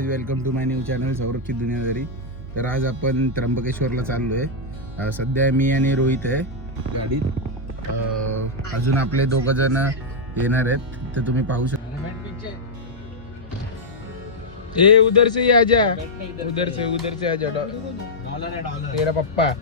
Welcome to my new channel सौरभची दुनियादारी. तर आज आपण त्र्यंबकेश्वरला चाललो आहे. सध्या मी आणि रोहित आहे गाडीत. अजून आपले दोघं जण येणार आहेत, तर तुम्ही पाहू शकता. ए उधर से आजा, उधर से आजा. तेरा पप्पा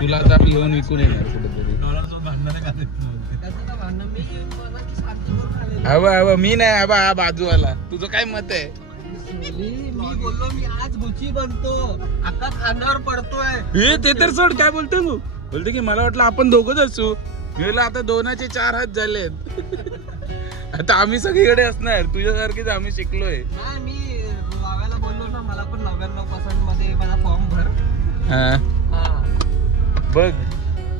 तुला आता घेऊन विकून येणार कुठेतरी. हवं मी नाही, हवा हा बाजूवाला. तुझं काय मत आहे? मी बोललो मी आज गुची बनतो, आता खांद्यावर पडतोय. हे ते तर सोड, काय बोलतो तू? बोलतो की मला वाटलं आपण दोघंच असू. गेला आता 2चे 4 हात झालेत. आता आम्ही सगळीकडे असणार, तुझ्यासारखीच आम्ही शिकलोय. नाही मी बाबाला बोललो ना, मला पण 99% मध्ये माझा फॉर्म भर. हाँ बग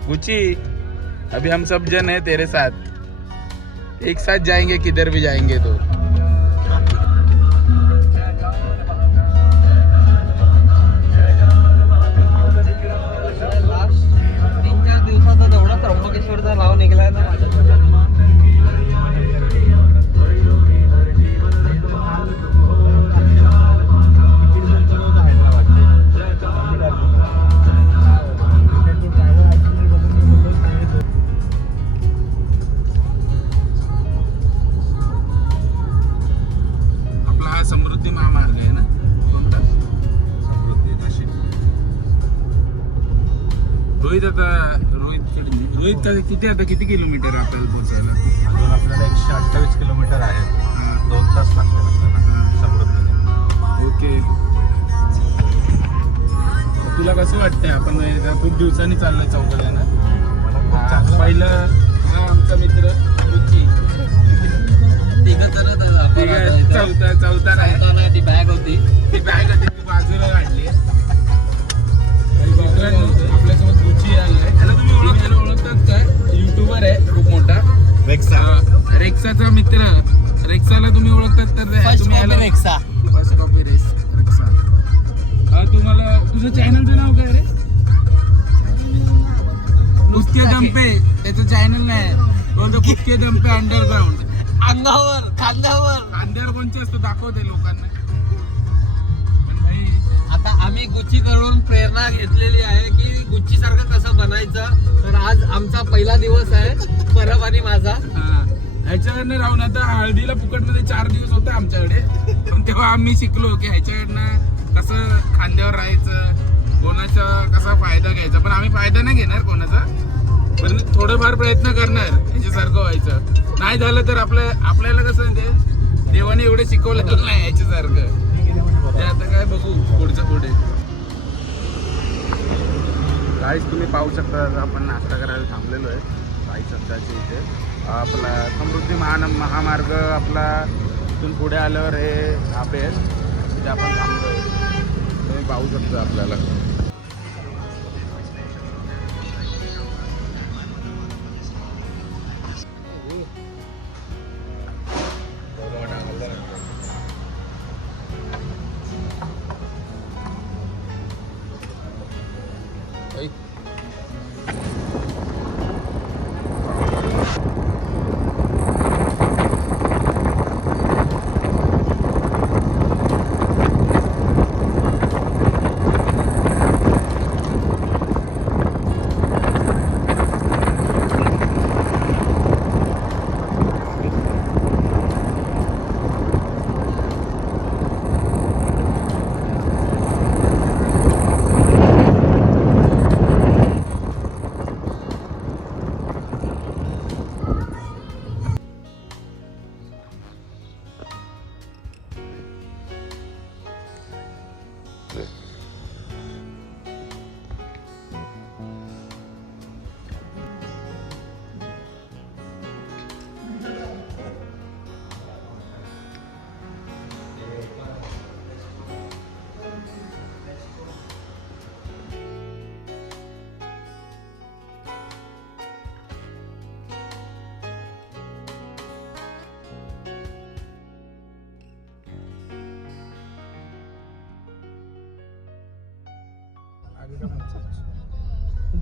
गुची, अभी हम सब जन है तेरे साथ, एक साथ जाएंगे किधर भी जाएंगे. तो लास्ट 3-4 दिवसाचा एवढा त्र्यंबकेश्वरचा लाव निघलाय ना माझ्या. समृद्धी महामार्ग आहे ना कोणता? समृद्धी नाशिक. रोहित का किती किलोमीटर आपल्याला पोहोचायला? अजून आपल्याला 128 किलोमीटर आहे. 2 तास लागतात आपल्याला समृद्धीला. ओके. तुला कसं वाटतंय? आपण खूप दिवसांनी चाललोय चौघजण. मला खूप चांगलं पहिलं हा आमचा मित्र रुची, चौथा नाही. ती बॅग होती, ती बाजूला काढली. मित्रांनो आपल्यासोबत गुची आलाय. त्याला तुम्ही ओळखतात का? युट्यूबर आहे खूप मोठा, रेक्साचा मित्र. रेक्साला तुम्ही ओळखतात तर तुम्ही याला रेक्सा. First copy रेक्सा. तुम्हाला तुझं चॅनलचं नाव काय रे? पुसके दंपे. त्याचं चॅनल नाही, बोलतो पुसके दंपे अंडरग्राऊंड. अंगावर खांद्यावर कोणचे असतो दाखवते लोकांना. आता आम्ही गुच्ची कडून प्रेरणा घेतलेली आहे की गुच्ची सारखं कसं बनायचं. तर आज आमचा पहिला दिवस आहे, परब आणि माझा. ह्याच्याकडनं राहून आता हळदीला फुकटमध्ये 4 दिवस होते आमच्याकडे. तेव्हा आम्ही शिकलो की ह्याच्याकडनं कसं खांद्यावर राहायचं, कोणाचा कसा फायदा घ्यायचा. पण आम्ही फायदा नाही घेणार कोणाचा, पण थोडंफार प्रयत्न करणार ह्याच्यासारखं व्हायचं. नाही झालं तर आपल्याला कसं ते देवाने एवढे शिकवलेलं नाही ह्याच्यासारखं. ते आता काय बघू पुढचं पुढे. काहीच तुम्ही पाहू शकता, आपण नाश्ता करायला थांबलेलो आहे काही सध्याच्या इथे. आपला समृद्धी महामार्ग आपला इथून पुढे आल्यावर हे ढाबे आहेत तिथे आपण थांबलो आहे. तुम्ही पाहू शकता आपल्याला.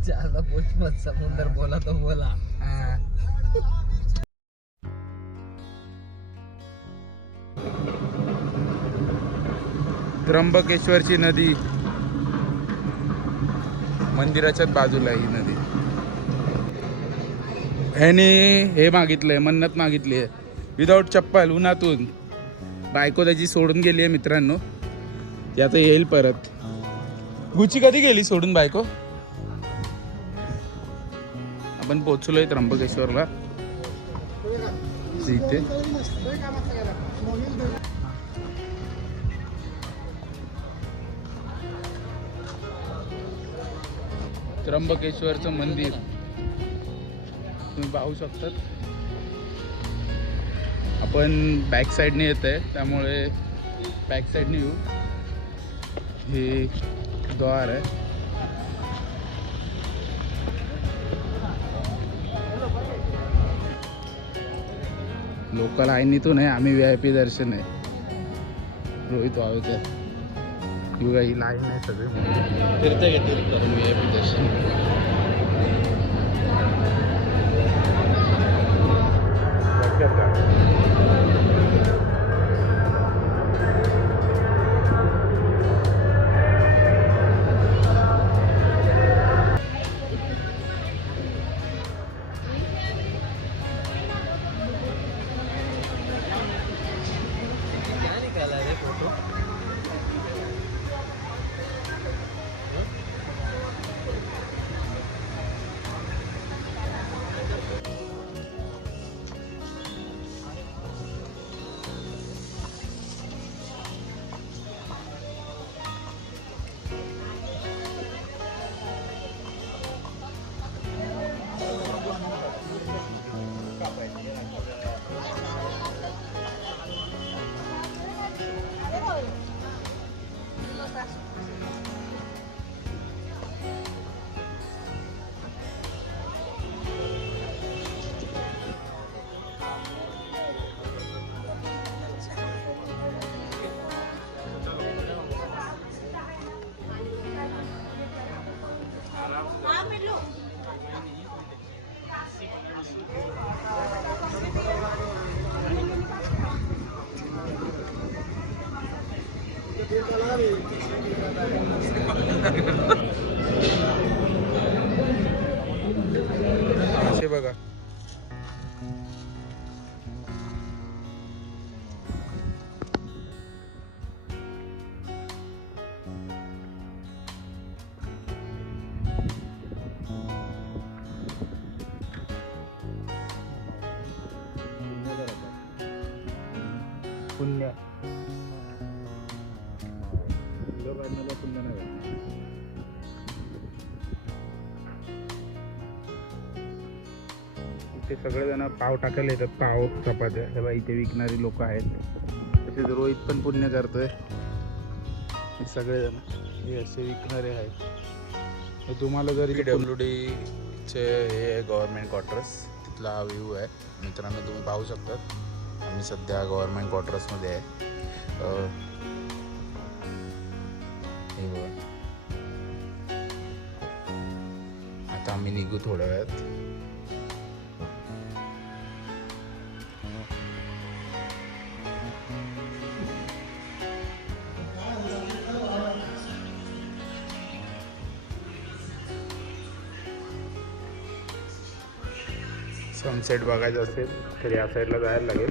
ज्यादा पूछ मत समुंदर बोला तो बोला. त्र्यंबकेश्वरची नदी मंदिराच्याच बाजूला आहे ही नदी. ह्याने हे मागितलंय, मन्नत मागितली आहे विदाऊट चप्पल उन्हातून. बायको त्याची सोडून गेली आहे मित्रांनो, ती आता येईल परत. गुची कधी गेली सोडून बायको? आपण पोचलोय त्र्यंबकेश्वरला. इथे त्र्यंबकेश्वरचं मंदिर तुम्ही पाहू शकतात. आपण बॅक साईडने येत आहे त्यामुळे बॅक साईडने येऊ. हे द्वार आहे. लोकल लाईनीतून आहे, आम्ही VIP दर्शन आहे. रोहित वावेकर किंवा ही लाईन आहे सगळे फिरते घेतील करून VIP दर्शन. क्या निकाला रे फोटो? असे बघा पुण्य पुण्य नाही. इथे सगळेजण पाव टाकायला येतात. पाव चपात्या हे बघा इथे विकणारी लोक आहेत. तसेच रोहित पण पुण्य करतोय. हे सगळेजण हे असे विकणारे आहेत. हे तुम्हाला जर PWDचे हे गव्हर्नमेंट क्वार्टर्स तिथला हा व्ह्यू आहे मित्रांनो, तुम्ही पाहू शकतात. आम्ही सध्या गव्हर्नमेंट क्वार्टर्समध्ये आहे. हे बघा आता आम्ही निघू थोड्या वेळात. सनसेट बघायचं असेल तर या साईडला जायला लागेल.